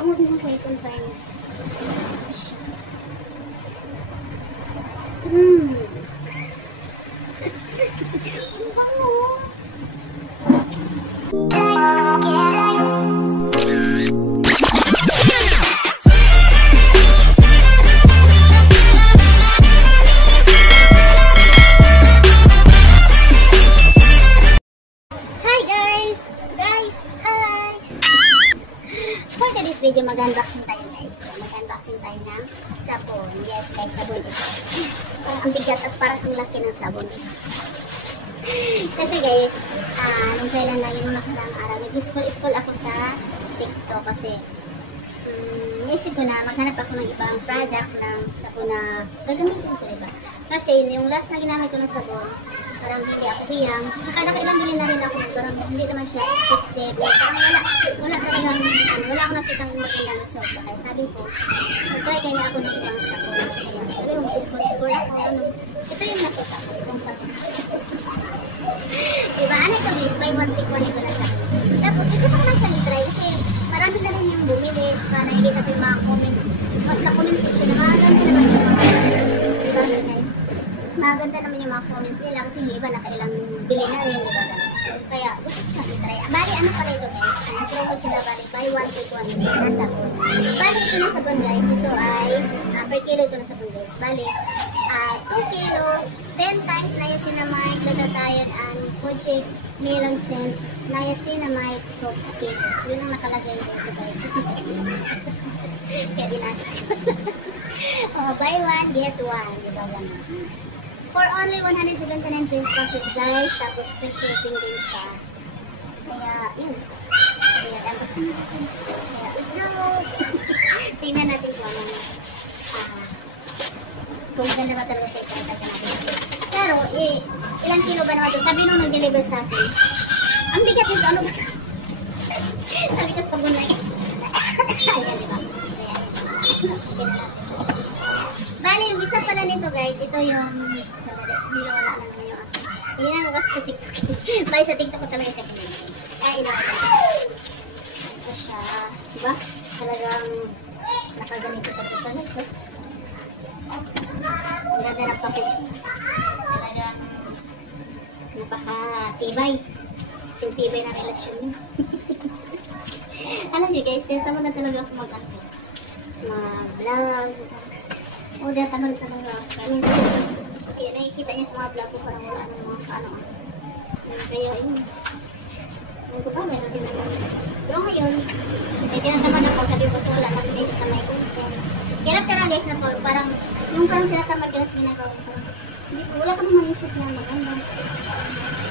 bango din mo guys, in fairness. Ang bango. Video mag-unboxing tayo guys. Mag-unboxing tayo ng sabon. Yes guys, sabon ito. Ang bigat at parang ang laki ng sabon. Kasi guys, nung kailan lang yung nakaraang araw, nag-scroll ako sa TikTok kasi naisip ko na maghanap ako ng ibang product ng sabon na gagamitin ko, diba? Kasi yung last na ginamit ko ng sabon, parang hindi ako hiyang. Tsaka nakailang bilhin na rin ako, parang hindi naman siya effective. Parang wala talagang, wala akong nakitang magandang result. Kaya sabi ko, try kaya ako ng ibang sabon. Kaya yung scroll ako, ito yung nakita ko, yung sabon. Diba? Ano ito guys? Buy one take one ito na siya. Tapos, ito sa ko lang siya i-try kasi marami na rin yung bumili. Tsaka nakikita ko yung mga comments. Sa comment section na maganda naman yung mga maganda naman yung mga comments nila kasi yung iba nakailang bili na rin, diba? Kaya gusto ko siyang i-try. Bali, ano pala ito guys? Nag-promo sila, bali, buy one take one na sabon. Bali, ito na sabon guys. Ito ay, per kilo ito na sabon guys. Bali, 2 kilo, 10 times niacinamide, glutathione, and kojic melon scent, niacinamide soap kit. Yun ang nakalagay dito guys. Kaya binasa ko. Buy one, get one. Diba ganun? For only 179 pesos packet guys. Tapos free shipping din siya. Kaya, yun. Kaya, unboxing natin. Kaya, let's go! Tingnan natin kung ganda ba talaga siya ipagkata natin. Pero, ilang kilo ba naman ito? Sabi nung nag-deliver sa akin, ang bigat nito, ano ba? Sabi ko sabon na yun. Ayan, diba? Ayan. Okay na natin. Bali, yung isa pala nito guys, ito yung nilawala na naman yung akin. Tingnan ko kasi sa TikTok. Bali, sa TikTok ko talaga siya kinili. Kaya inawala. Ito siya. Diba? Talagang nakaganito sa TikTok. So, ang ganda na package. Talagang napaka-tibay. Kasing tibay na relasyon niya. Alam niyo guys, kaya tama na talaga ako mag-unbox. Mag-vlog. O, dahil tama na talaga. Kaya nakikita niyo sa mga vlog ko parang wala ng mga ano. Kaya yun. Ngayon ko pa, may natin na gawin. Pero ngayon, may tinataman ako. Sabi ko sa wala na guys na may content. Kaya tara guys na to, parang yung parang tinatamad ka na sa ginagawa ko. Wala kami manisip na maganda.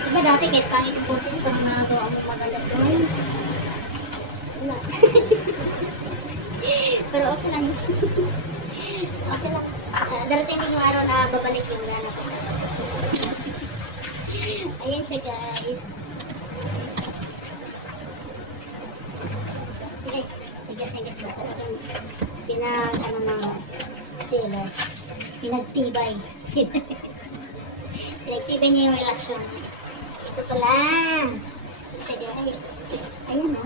Diba dati kahit pangit yung content, parang nagawa mo maganda doon. Wala. Pero okay lang yun. Okay lang. Darating yung araw na babalik yung gana ko sa ayan siya guys. Okay. Tigas ba? Talagang pinag-ano ng seller. Pinagtibay. Pinagtibay niya yung relasyon. Ito pala. Ito siya guys. Ayan o.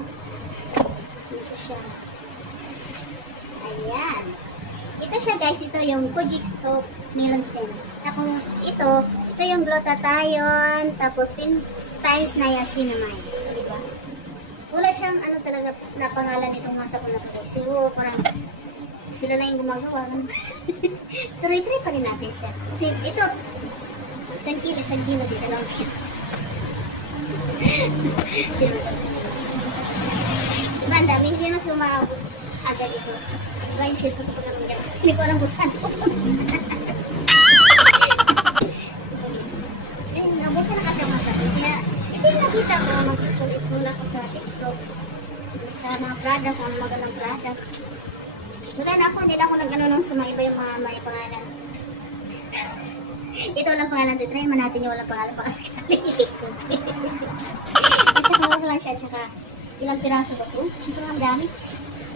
Ito siya. Ayan. Ito siya guys. Ito yung kojic soap melon scent. Tapos ito yung glutathione. Tapos 10 times niacinamide. Diba? Wala siyang ano talaga na pangalan nitong mga sabon na ito. Siguro parang sila lang yung gumagawa. Pero i-try pa rin natin siya. Kasi ito, isang kilo dito lang siya. Diba, ang dami, hindi naman sila maabos agad ito. Diba, yung share ko ito pag naman gano'n. Hindi ko alam kung saan ko. Nabusan na kasi ako masabi. Kaya, ito yung nakita ko, mag-scroll ako sa TikTok. Sa mga product, mga magandang product. So, kaya ako, hindi ako nag-ano sa mga iba yung mga may pangalan. Ito walang pangalan. Try man natin yung walang pangalan. Baka sakali i-pick ko. At saka wala lang siya. At saka ilang piraso ba po? Siguro ang dami.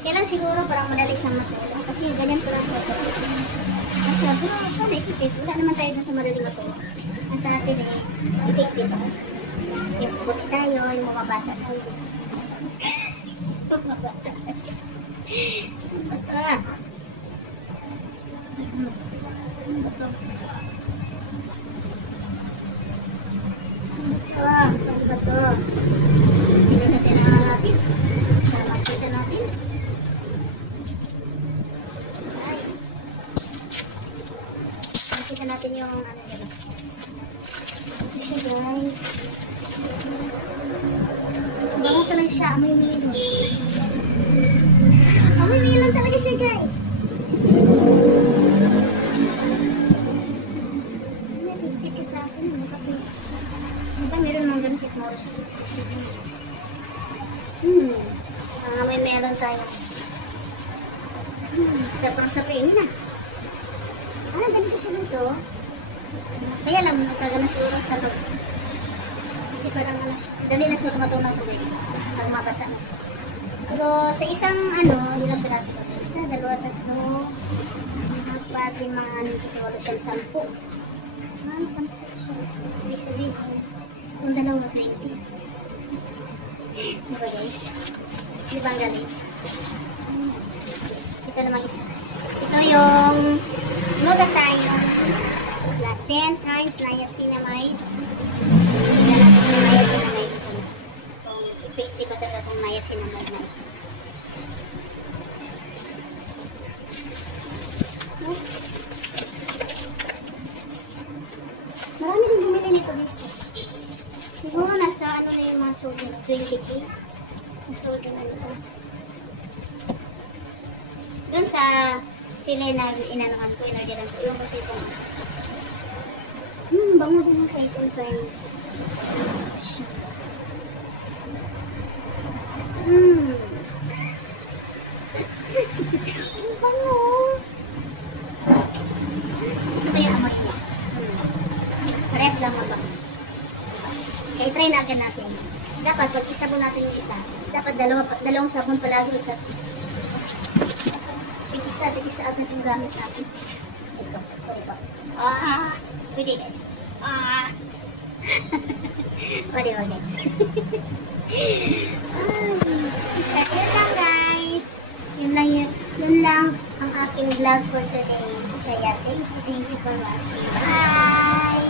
Kailan siguro parang madali siyang matulong. Kasi ganyan ko lang po. At sabi ko, saan na-effective? Wala naman tayo dun sa madali matulong. Ang sa atin effective ako. Puti tayo, yung mga bata tayo. Mga bata tayo. Bato. Bato. Bato. Dito natin natin. Para makita natin. Ay. Makita natin yung ano nila. Ito siya guys. Bango ka lang siya. Amoy melon. Amoy melon talaga siya guys. Sana bigpit ka sa akin. Kasi diba meron mga ganun kit moros. May melon tayo. Sarap sabihin na. Ganito siya guys oh. Kaya lang nagkagana siguro sa pag kasi parang ano siya. Dali na siguro matunaw ko guys. Pag mabasa na siya. Pero sa isang ilang piraso ko. Isa, dalawa, tatlo, apat, lima, anim, pito, walo siyang 10. 10 siya. Ibig sabihin, yung dalawa 20. Diba guys? Diba ang galing? Ito naman isa. Ito yung noda tayo. Plus 10 times niacinamide. Tignan natin yung niacinamide ito. Kung effective ba talaga itong niacinamide na ito. Oops. Marami din bumili nito guys. Siguro nasa na yung mga sold na 20k. Sold na ito. Doon sa sila na inanuhan ko, inorderan ko. Iwan ko sa ito. Bango din yung face and friends. Bango. Gusto ko yung amoy niya. Parehas lang mabango. Kaya try na agad natin. Dapat pag isabon natin yung isa, dapat dalawang sabon palagi. Tig-isa at natin gamit natin. Ito ba? Pwede din. Pwede ba guys? Yun lang guys. Yun lang ang aking vlog for today. Kaya thank you for watching. Bye!